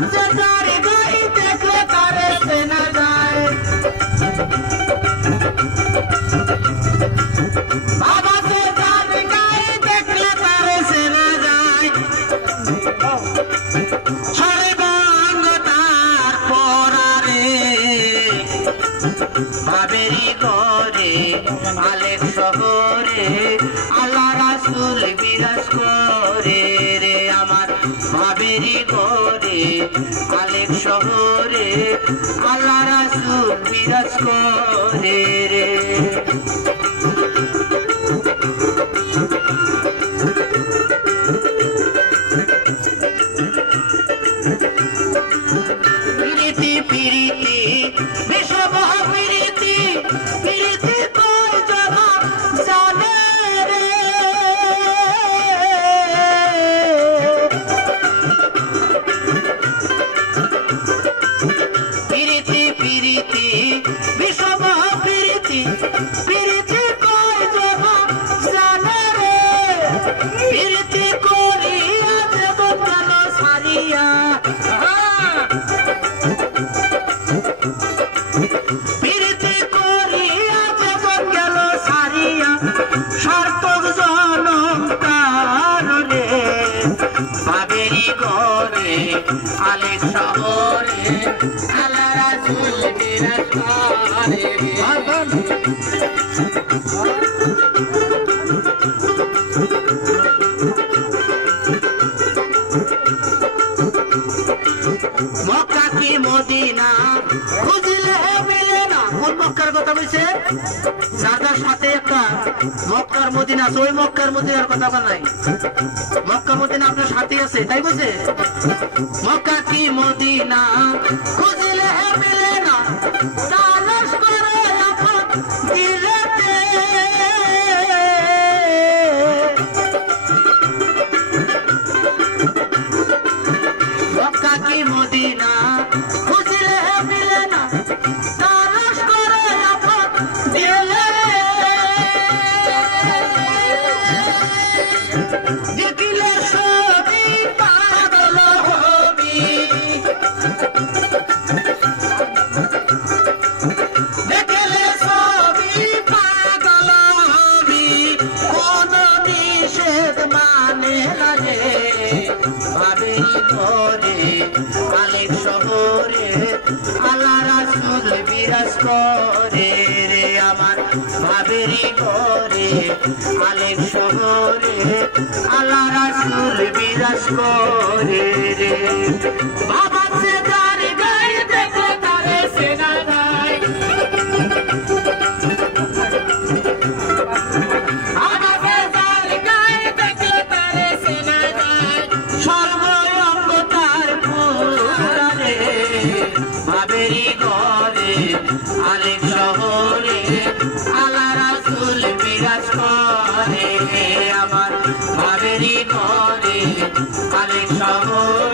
বাচ্চা যার গাই দেখলে তারে চেনা যায় বাবা তো যার গাই দেখলে তারে চেনা যায় ছড়ে বঙ্গ তার পরারে বাবেরি করে আলেক শহরে আল্লাহ রাসূল বিরাজ করে রে আমার বাবেরি করে আলেক শহরে আল্লাহ রাসূল বিরাজ করে রে প্রীতি প্রীতি বিষম প্রীতি প্রীতি কই জানা জানে রে প্রীতি প্রীতি বিষম প্রীতি প্রীতি কই জানা জানে রে প্রীতি করিয়া দেব কেন সারিয়া প্রীতি করিয়া যখন গেল সারিয়া সার্থক জনম কারণে বাবেরি ঘরে আলেক শহরে আল্লাহ রাসূল বিরাজ করে মক্কা কি মদিনা খুঁজলে মিলে না কোন মক্কার কথা বলছে যার সাথে একটা মক্কার মদিনা আছে ওই মক্কার মদিনার কথা বলা নাই মক্কা মদিনা আপনার সাথে আছে তাই বলছে মক্কা কি মদিনা খুঁজলে মিলে না তালাশ করে আপন দিলেতে মক্কা কি মদিনা খুঁজলে মিলে না তালাশ করে আপন দিলে দেখিলে সবই পাগল হবি দেখিলে সবই পাগল হবি কোন নিষেধ মানে না রে বাবেরি ঘরে আলেক শহরে আল্লাহ রাসূল বিরাজ করে রে আমার বাবেরি ঘরে আলেক শহরে আল্লাহ রাসূল বিরাজ করে রে বাবা সে যার গাই দেখলে তারে চেনা যায় বাবেরি ঘরে আলেক শহরে আল্লাহ রাসূল বিরাজ করে আমার বাবেরি ঘরে আলেক শহরে